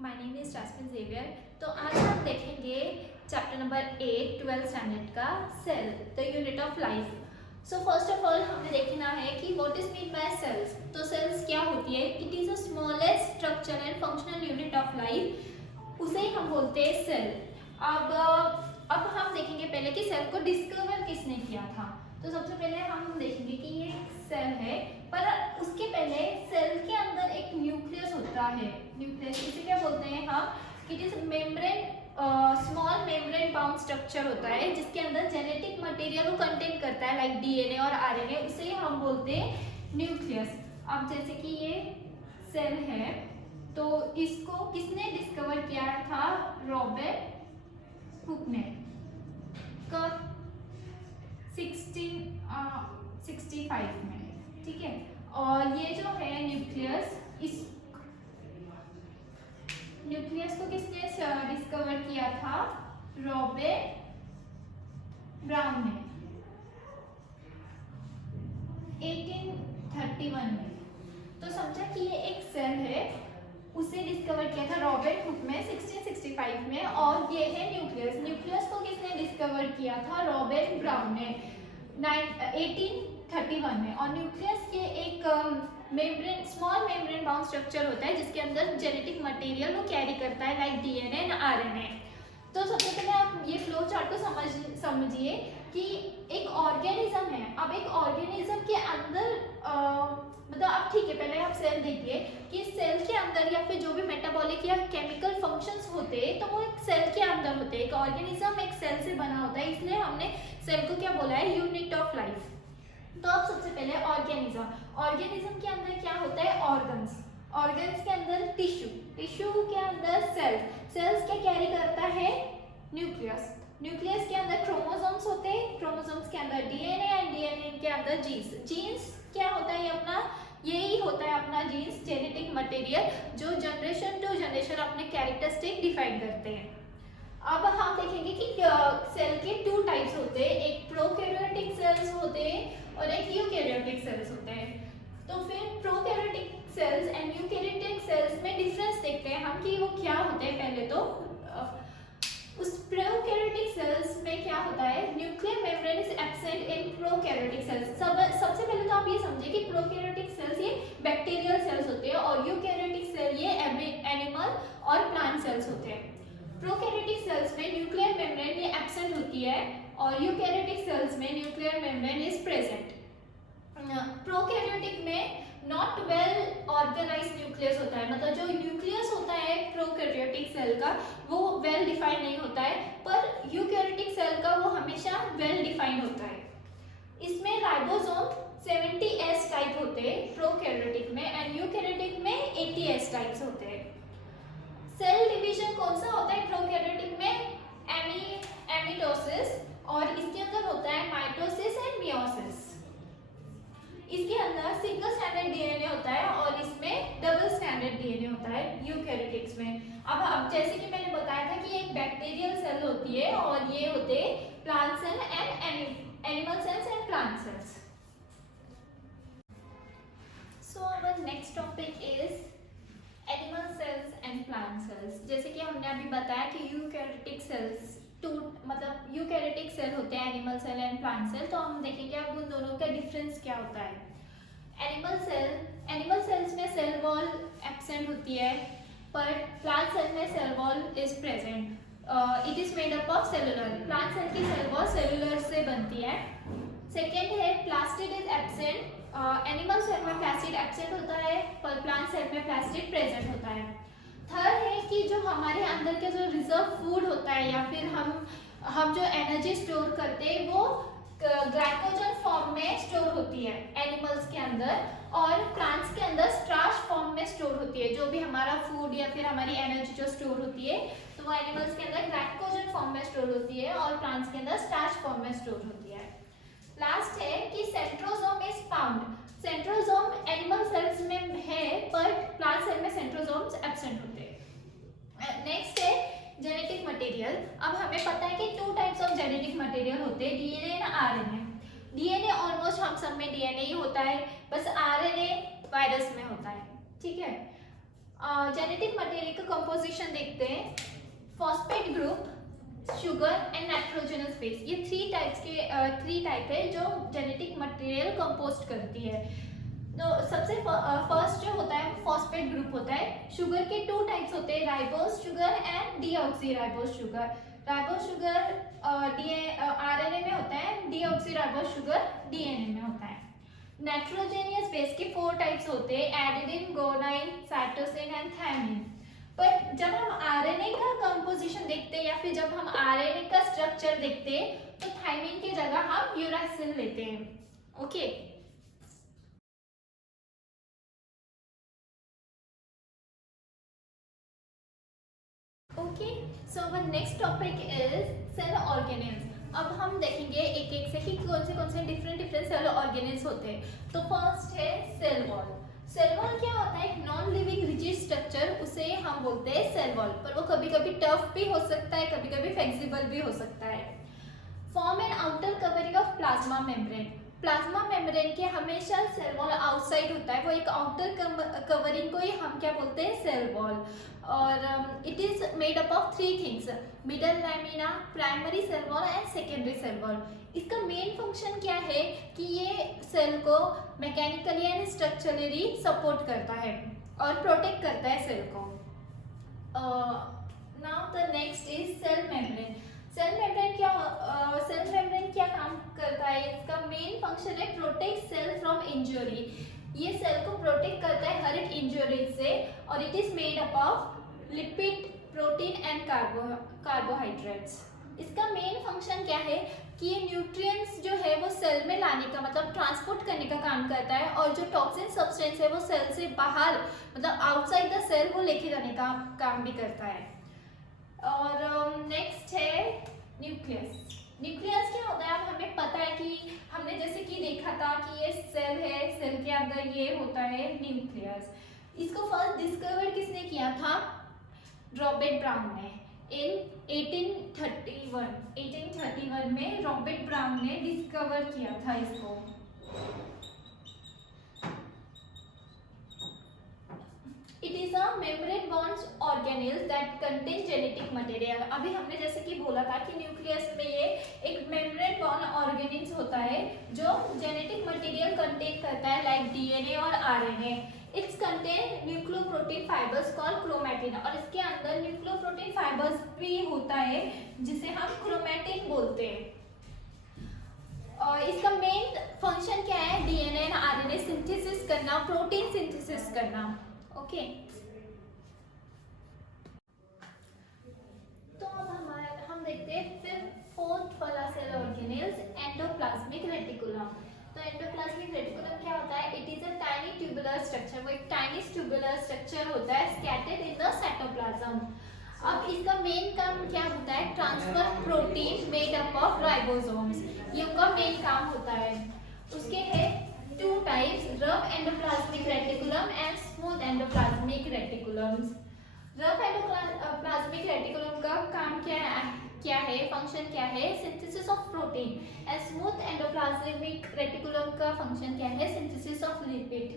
My name is Jasmine Xavier. तो आज हम देखेंगे चैप्टर नंबर 8 12th स्टैंडर्ड का cell the unit of life. So first of all हमें देखना है कि what is mean by cells. तो सेल्स क्या होती है? It is a smallest structure and functional unit of life, उसे हम बोलते हैं सेल। अब हम देखेंगे पहले कि सेल को डिस्कवर किसने किया था। तो सबसे पहले हम देखेंगे कि ये सेल है, पर उसके पहले सेल के अंदर एक न्यूक्लियस होता है। न्यूक्लियस इसे क्या बोलते हैं हम? It is membrane, small membrane bound structure होता है जिसके अंदर जेनेटिक मटेरियल को कंटेन करता है, लाइक डीएनए और आरएनए, उसे हम बोलते हैं न्यूक्लियस। अब जैसे कि ये सेल है, तो इसको किसने डिस्कवर किया था? रॉबर्ट हुक ने। कब? 1665 में, ठीक है। और ये जो है न्यूक्लियस, इस न्यूक्लियस को किसने डिस्कवर किया था? रॉबर्ट ब्राउन ने 1831 में। तो समझा कि ये एक सेल है, उसे डिस्कवर किया था रॉबर्ट हुक में 1665 में। और ये है न्यूक्लियस। न्यूक्लियस को किसने डिस्कवर किया था? रॉबर्ट ब्राउन ने 1831 में। और न्यूक्लियस ये एक membrane, small membrane bound structure होता है जिसके अंदर जेनेटिक मटेरियल वो कैरी करता है, लाइक डीएनए एंड आरएनए। तो सबसे पहले आप ये फ्लो चार्ट को समझिए कि एक ऑर्गेनिज्म है। अब एक ऑर्गेनिज्म के अंदर मतलब अब ठीक है, पहले आप सेल देखिए कि सेल के अंदर या फिर जो भी मेटाबॉलिक या केमिकल फंक्शंस होते हैं तो वो एक सेल के अंदर होते हैं। एक ऑर्गेनिज्म एक सेल से बना होता है, इसलिए हमने सेल को क्या बोला है? Unit of life. तो अब सबसे पहले ऑर्गेनिज्म। ऑर्गेनिज्म के अंदर क्या होता है? ऑर्गन्स। ऑर्गन्स के अंदर टिश्यू, टिश्यू के अंदर सेल्स। सेल्स क्या कैरी करता है? न्यूक्लियस। न्यूक्लियस के अंदर क्रोमोसोम्स होते हैं, क्रोमोसोम्स के अंदर डीएनए एंड डीएनए के अंदर जीन्स। जीन्स क्या होता है? यही होता है अपना जीन्स, जेनेटिक मटेरियल जो जनरेशन टू जनरेशन अपने कैरेक्टरिस्टिक डिफाइन करते हैं। अब हम देखेंगे कि सेल के टू टाइप्स होते हैं, एक प्रोकैरियोटिक सेल्स होते हैं और एक यूकैरियोटिक सेल्स होते हैं। तो फिर prokaryotic cells and eukaryotic cells में डिफरेंस देखते हैं हम कि वो क्या होते हैं। पहले तो उस प्रोकैरियोटिक सेल्स में क्या होता है? Nuclear membrane is absent in prokaryotic cells. सबसे पहले तो आप ये समझिए कि प्रोकैरियोटिक सेल्स ये बैक्टीरियल सेल्स होते हैं और यूकैरियोटिक सेल ये एनिमल और प्लांट सेल्स होते हैं। प्रोकैरियोटिक सेल्स में न्यूक्लियर मेम्ब्रेन ये एब्सेंट होती है और यूकैरियोटिक सेल्स में nuclear membrane is present. Prokaryotic में नॉट वेल ऑर्गेनाइज्ड न्यूक्लियस होता है, मतलब जो न्यूक्लियस होता है प्रोकैरियोटिक सेल का वो वेल डिफाइंड नहीं होता है, पर यूकैरियोटिक सेल का वो हमेशा वेल डिफाइंड होता है। इसमें राइबोसोम 70S टाइप होते हैं प्रोकैरियोटिक में एंड यूकैरियोटिक में 80S टाइप्स होते हैं। सेल डिवीजन कौन सा होता है प्रोकैरियोटिक में? एमिटोसिस, और इसके अंदर होता है माइटोसिस एंड मियोसिस। इसके अंदर सिंगल स्टैंडर्ड डीएनए होता है और इसमें डबल स्टैंडर्ड डीएनए होता है यूकैरियोटिक्स में। अब जैसे कि मैंने बताया था कि एक बैक्टीरियल सेल होती है और ये होते हैं plant cell and animal cells and plant cells. So our next topic is animal cells and plant cells. जैसे कि हमने अभी बताया कि यूकैरियोटिक सेल्स मतलब यूकैरियोटिक सेल होते हैं animal cell and plant cell. तो हम देखेंगे अब उन दोनों का डिफरेंस क्या होता है। एनिमल सेल्स में सेल वॉल एब्सेंट होती है, पर प्लांट सेल में cell wall is present. It is made up of cellular. Plant cell की सेल वॉल सेलुलर से बनती है। सेकेंड है plastid is absent. Animal cell में प्लास्टिड एब्सेंट होता है पर प्लांट सेल में प्लास्टिड प्रेजेंट होता है। थर्ड है कि जो हमारे अंदर के जो रिजर्व फूड होता है या फिर हम जो एनर्जी स्टोर करते हैं वो ग्लाइकोजन फॉर्म में स्टोर होती है एनिमल्स के अंदर, और प्लांट्स के अंदर स्टार्च फॉर्म में स्टोर होती है। जो भी हमारा फूड या फिर हमारी एनर्जी जो स्टोर होती है तो वो एनिमल्स के अंदर ग्लाइकोजन फॉर्म में स्टोर होती है और प्लांट्स के अंदर स्टार्च फॉर्म में स्टोर होती है। लास्ट है कि centrosome is found. Centrosome animal cells में है पर प्लांट सेल में सेंट्रोसोम्स एब्सेंट होते हैं। नेक्स्ट है जेनेटिक मटेरियल। अब हमें पता है कि two types of genetic material होते हैं, DNA and RNA. DNA almost हम सब में डीएनए ही होता है, बस आरएनए वायरस में होता है, ठीक है। जेनेटिक मटेरियल का कंपोजिशन देखते हैं। Phosphate group, sugar and nitrogenous base, ये थ्री टाइप है जो जेनेटिक मटेरियल कंपोस्ट करती है। तो सबसे फर्स्ट जो होता है फॉस्फेट ग्रुप होता है। शुगर के टू टाइप्स होते हैं, ribose sugar and deoxyribose sugar. Ribose sugar RNA में होता है, डीऑक्सीराइबोस शुगर डीएनए में होता है। नाइट्रोजेनियस बेस के 4 टाइप्स होते हैं, adenine, guanine, cytosine and thymine. पर जब हम आरएनए का कंपोजिशन देखते हैं या फिर जब हम आरएनए का स्ट्रक्चर देखते हैं तो थायमिन की जगह हम यूरासिल लेते हैं। Okay okay so our next topic is cell organelles. अब हम देखेंगे एक एक से कि कौन से डिफरेंट सेल ऑर्गेनेल्स होते हैं। तो फर्स्ट है सेल वॉल। सेल वॉल क्या होता है? एक नॉन लिविंग रिजिड स्ट्रक्चर, उसे हम बोलते हैं सेल वॉल। पर वो कभी कभी टफ भी हो सकता है, कभी कभी फ्लेक्सिबल भी हो सकता है। Form an outer covering of plasma membrane. Plasma membrane के हमेशा सेल वॉल आउटसाइड होता है, वो एक आउटर कवरिंग को ही हम क्या बोलते हैं? Cell wall. और it is made up of 3 things, middle lamina, primary cell wall and secondary cell wall. इसका मेन फंक्शन क्या है कि ये सेल को मैकेनिकली एंड स्ट्रक्चरली सपोर्ट करता है और प्रोटेक्ट करता है सेल को। Now the next is cell membrane. Cell membrane क्या काम करता है? इसका मेन फंक्शन है प्रोटेक्ट सेल फ्रॉम इंजरी। ये सेल को प्रोटेक्ट करता है हर एक इंजरी से। और it is made up of lipid, protein and carbohydrates. इसका मेन फंक्शन क्या है कि ये न्यूट्रिएंट्स जो है वो सेल में लाने का मतलब ट्रांसपोर्ट करने का काम करता है, और जो टॉक्सिन सब्सटेंस है वो सेल से बाहर मतलब आउटसाइड द सेल वो लेके जाने का काम भी करता है। और नेक्स्ट है न्यूक्लियस। न्यूक्लियस क्या होता है? अब हमें पता है कि हमने जैसे कि देखा था कि ये सेल है, सेल के अंदर ये होता है न्यूक्लियस। इसको फर्स्ट डिस्कवर किसने किया था? रॉबर्ट ब्राउन ने इन 1831 में रॉबर्ट ब्राउन ने डिस्कवर किया था इसको। It is a membrane-bound organelle that contain genetic material। अभी हमने जैसे कि बोला था कि न्यूक्लियस में ये एक membrane-bound organelle होता है जो genetic material contain करता है like DNA और RNA। It's contain nucleoprotein fibers called chromatin, और इसके अंदर nucleoprotein fibers भी होता है जिसे हम chromatin बोलते हैं। और इसका मेन फंक्शन क्या है? DNA और RNA सिंथेसिस करना, प्रोटीन सिंथेसिस करना। ओके तो अब हम देखते हैं फिर फोर्थ वाला सेल ऑर्गेनेल्स, एंडोप्लाज्मिक रेटिकुलम। तो एंडोप्लाज्मिक रेटिकुलम क्या होता है? It is a tiny tubular structure. वो एक टाइनी ट्यूबुलर स्ट्रक्चर होता है स्कैटर्ड इन द साइटोप्लाज्म। अब इसका मेन काम क्या होता है? Transfer protein made up of ribosomes, ये उनका मेन काम होता है। उसके है 2 types, rough endoplasmic reticulum and smooth endoplasmic reticulums. Rough endoplasmic reticulum का काम क्या है? फंक्शन क्या है? Synthesis of protein. And smooth endoplasmic reticulum का फंक्शन क्या है? Synthesis of lipid.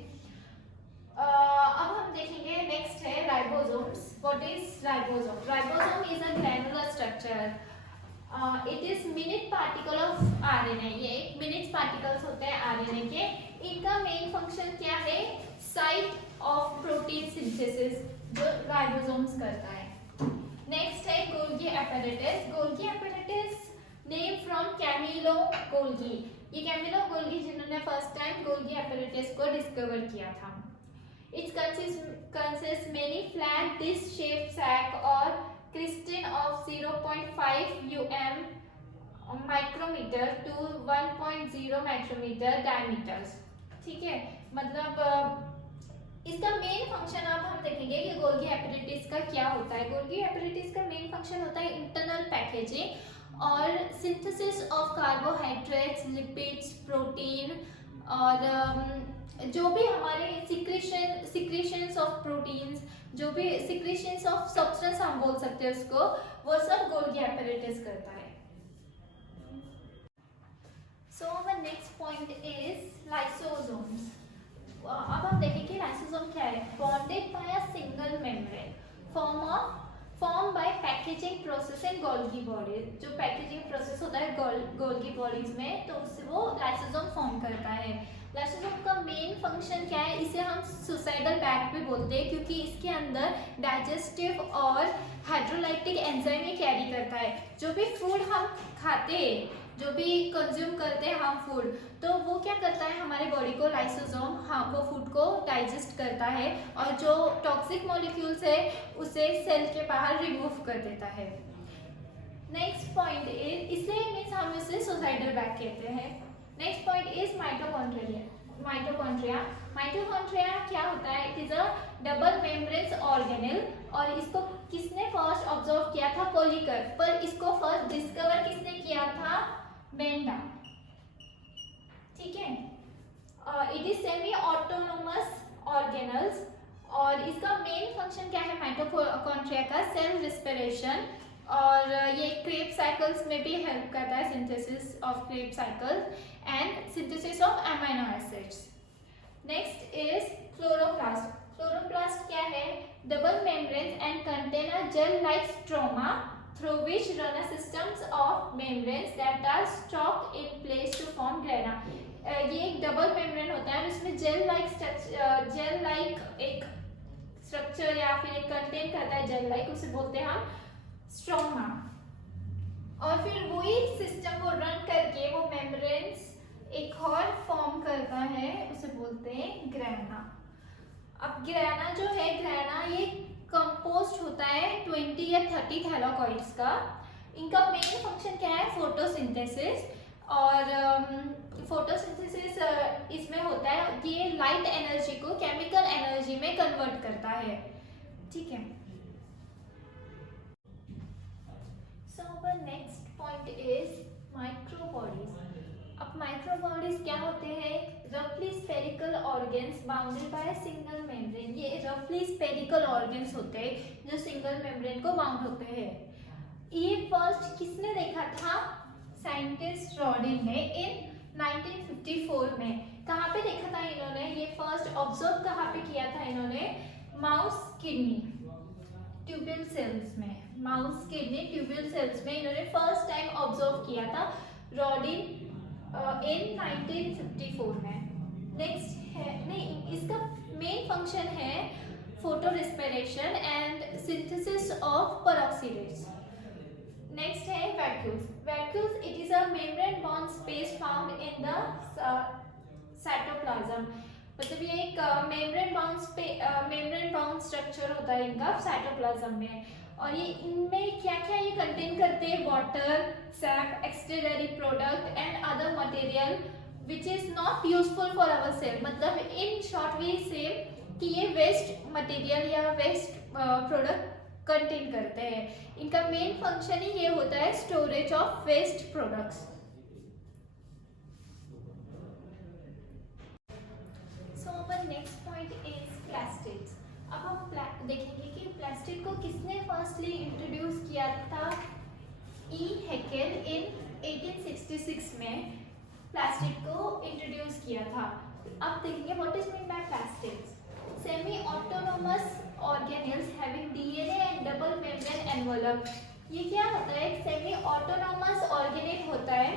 अब हम देखेंगे नेक्स्ट है ribosomes. What is ribosome? Ribosome is a granular structure. It is minute particle of RNA. ये एक मिनिट पार्टिकल्स होते हैं आरएनए के। इनका मेन फंक्शन क्या है? साइट ऑफ प्रोटीन सिंथेसिस जो राइबोसोम्स करता है। नेक्स्ट है Golgi apparatus. Golgi apparatus name from Camillo Golgi. ये कैमिलो गोल्गी जिन्होंने फर्स्ट टाइम गोल्गी एपेरेटस को डिस्कवर किया था। It consists many flat disc-shaped sac or crystin of 0.5 micrometer to 1.0 micrometer diameters। ठीक है, मतलब इसका मेन फंक्शन अब हम देखेंगे कि गोल्गी एपेरेटिस का क्या होता है। गोल्गी एपेरेटिस का मेन फंक्शन होता है इंटरनल पैकेजिंग और synthesis of carbohydrates, lipids, protein, और जो भी हमारे सिक्रेशंस ऑफ प्रोटीन्स, जो भी सिक्रेशंस ऑफ सब्सटेंस हम बोल सकते हैं उसको, वो सब गोल्गी एपेरेटिस करता है। So our next point is lysosomes. अब हम देखें कि लाइसोसोम क्या है। Bonded by a single form by packaging process in Golgi bodies. जो पैकेजिंग प्रोसेस होता है गोल्गी बॉडीज में, तो उससे वो लाइसोसोम फॉर्म करता है। लाइसोसोम का मेन फंक्शन क्या है, इसे हम सुसाइडल बैग भी बोलते हैं, क्योंकि इसके अंदर डाइजेस्टिव और हाइड्रोलाइटिक एंजाइम ये कैरी करता है। जो भी फूड हम खाते हैं, जो भी कंज्यूम करते हैं हम फूड, तो वो क्या करता है, हमारे बॉडी को लाइसोसोम वो फूड को डाइजेस्ट करता है और जो टॉक्सिक मॉलिक्यूल्स है उसे सेल के बाहर रिमूव कर देता है। नेक्स्ट पॉइंट इज, इसलिए मीन्स हम इसे सुसाइडल बैग कहते हैं। Next point is mitochondria. Mitochondria क्या होता है, it is a double membrane organelle, और इसको किसने फर्स्ट ऑब्जर्व किया था, कोलिकर, पर इसको फर्स्ट डिस्कवर किसने किया था, बेंडा। ठीक है, it is semi autonomous organelles, और इसका मेन फंक्शन क्या है माइटोकॉन्ड्रिया का, सेल रिस्पिरेशन, और ये क्रेब साइकिल्स में भी हेल्प करता है, synthesis of Krebs cycles and synthesis of amino acids. Next is chloroplast. Chloroplast क्या है, double membrane and contain a gel like stroma through which run a systems of membranes that are stuck in place to form grana। ये एक double membrane होता है, उसमें gel like एक structure या फिर एक कंटेन करता है जेल लाइक, उसे बोलते हैं हम स्ट्रोमा। और फिर वही सिस्टम को रन करके वो मेम्ब्रेन्स एक और फॉर्म करता है, उसे बोलते हैं ग्रेना। अब ग्रेना जो है, ग्रेना ये कंपोस्ट होता है 20 या 30 थैलाकॉइड्स का। इनका मेन फंक्शन क्या है, फोटोसिंथेसिस, और फोटोसिंथेसिस इसमें होता है कि ये लाइट एनर्जी को केमिकल एनर्जी में कन्वर्ट करता है। ठीक है, सो the next point is microbodies. अब माइक्रोबॉडीज क्या होते हैं, रफली spherical organs bounded by single membrane. ये रफली स्फेरिकल ऑर्गन्स होते हैं जो सिंगल मेम्ब्रेन को बाउंड होते हैं। ये फर्स्ट किसने देखा था, साइंटिस्ट रॉडिन ने इन 1954 में। कहाँ पे देखा था इन्होंने, ये फर्स्ट ऑब्जर्व कहाँ पे किया था इन्होंने, माउस किडनी ट्यूब्यूल सेल्स में। माउस किडनी ट्यूब्यूल सेल्स में इन्होंने फर्स्ट टाइम ऑब्जर्व किया था रॉडिन इन 1954 में। नेक्स्ट है, नहीं, इसका मेन फंक्शन है photorespiration and synthesis of peroxidates. Next है vacuoles. Vacuoles, it is a membrane bound space found in the cytoplasm. मतलब ये एक मेम्ब्रेन बाउंड स्ट्रक्चर होता है इनका साइटोप्लाज्म में, और ये इनमें क्या क्या ये कंटेन करते हैं, water, sap, excretory product and other material which is not useful for our cell. मतलब इन शॉर्ट वे से कि ये वेस्ट मटेरियल या वेस्ट प्रोडक्ट कंटेन करते हैं। इनका मेन फंक्शन ही ये होता है storage of waste products. So our next point is plastics. अब हम देखेंगे कि प्लास्टिक को किसने फर्स्टली इंट्रोड्यूस किया था, ई हैकेल इन 1866 में प्लास्टिक को इंट्रोड्यूस किया था। अब देखेंगे what is mean bye plastics. Semi autonomous organelles having DNA and double membrane envelope. ये क्या होता है, एक सेमी ऑटोनोमस ऑर्गेनेल होता है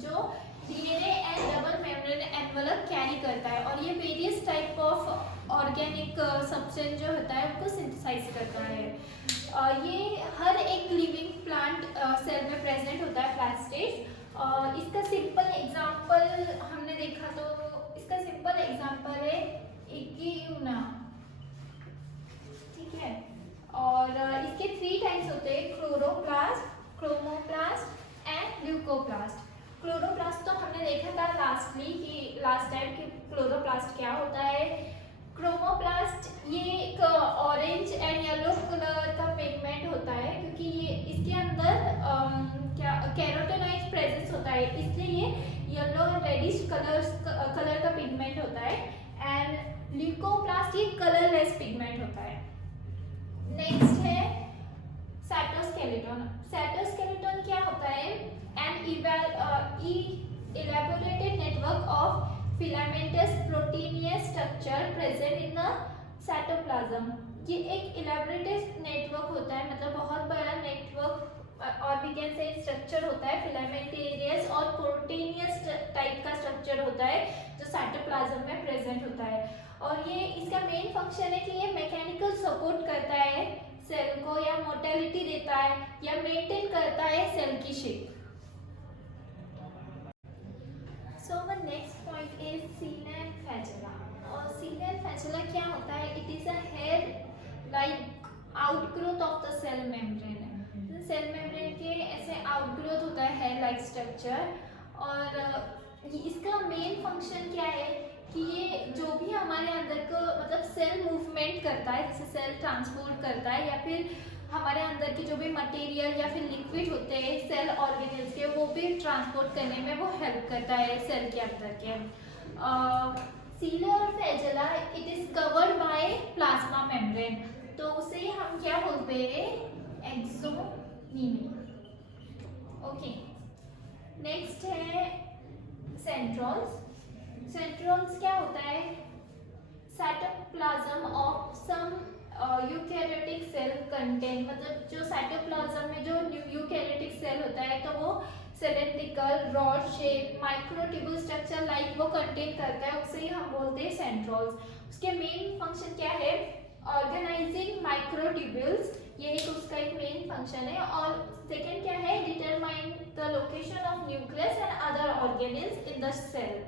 जो DNA and double membrane envelope carry करता है, और ये various type of organic substance जो होता है उनको सिंथेसाइज करता है। ये हर एक लिविंग प्लांट सेल में प्रेजेंट होता है प्लास्टिक। इसका सिंपल एग्जांपल हमने देखा, तो इसका सिंपल एग्जांपल है इग्यूना। ठीक है, और इसके 3 टाइप्स होते हैं, chloroplast, chromoplast and leucoplast. Chloroplast तो हमने देखा था लास्ट टाइम कि क्लोरोप्लास्ट क्या होता है। क्रोमोप्लास्ट ये एक ऑरेंज एंड येलो कलर का पिगमेंट होता है, क्योंकि ये इसके अंदर कैरोटेनॉइड प्रेजेंस होता है, इसलिए ये येलो और रेडिश कलर का पिगमेंट होता है। एंड ल्यूकोप्लास्ट ये कलरलेस पिगमेंट होता है। नेक्स्ट है साइटोस्केलेटन। साइटोस्केलेटन क्या होता है, an elaborated network of filamentous proteinous structure present in the cytoplasm ये एक इलेबोरेटेड नेटवर्क होता है, मतलब बहुत बड़ा नेटवर्क और वी कैन से स्ट्रक्चर होता है, फिलामेंटेरियस और प्रोटीनियस टाइप का स्ट्रक्चर होता है जो साइटोप्लाज्म में प्रेजेंट होता है। और ये इसका मेन फंक्शन है कि ये मैकेनिकल सपोर्ट करता है सेल को, या मोटिलिटी देता है, या मेंटेन करता है सेल की shape. So the next point is cilia and flagella. और सीना एंड फ्लैजेला क्या होता है? It is a hair like outgrowth of the cell membrane. Cell membrane के ऐसे आउटग्रोथ होता है हेयर लाइक स्ट्रक्चर। और इसका मेन फंक्शन क्या है कि ये जो भी हमारे अंदर को मतलब सेल मूवमेंट करता है, जैसे सेल ट्रांसपोर्ट करता है, या फिर हमारे अंदर की जो भी मटेरियल या फिर लिक्विड होते हैं सेल ऑर्गेनेल्स के, वो भी ट्रांसपोर्ट करने में वो हेल्प करता है सेल के अंदर के। सीला और flagella it is covered by plasma membrane, तो उसे हम क्या बोलते हैं? एक्सोनीमी। ओके, नेक्स्ट है सेंट्रोल्स। सेंट्रोल्स क्या होता है? Cytoplasm of some eukaryotic cell contain, मतलब जो साइटोप्लाज्म में जो यूकैरियोटिक सेल होता है तो वो cylindrical rod shape microtubule structure like वो कंटेन करता है, उसे ही हम बोलते हैं सेंट्रोल्स। उसके मेन फंक्शन क्या है? ऑर्गेनाइजिंग माइक्रोट्यूबुल्स, ये एक उसका एक मेन फंक्शन है। और सेकेंड क्या है? Determine the location of nucleus and other organelles in the cell.